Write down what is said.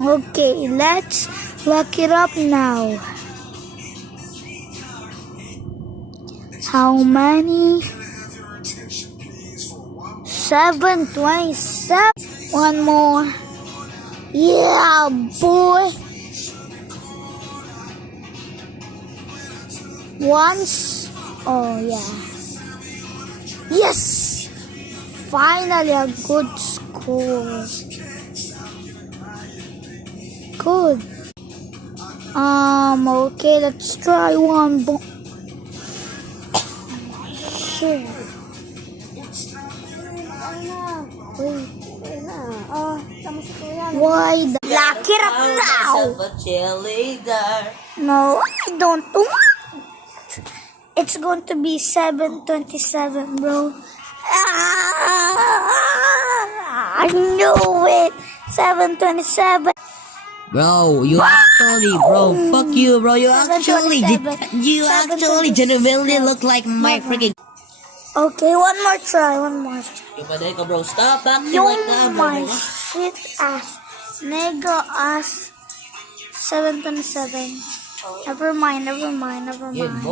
Okay, let's look it up now. How many? 727. One more. Yeah, boy. Once. Oh, yeah. Yes! Finally, a good score. Good. Okay, let's try one more. Shit. Why the lock it up now? No, I don't want. It's going to be 727, bro. I knew it. 727. Bro, you actually, bro, fuck you, bro. You actually, 727. genuinely look like my freaking. Okay, one more try, one more. Yo, bro, stop acting You like that, bro. my shit ass. Nigga ass. 727. Never mind. Yeah,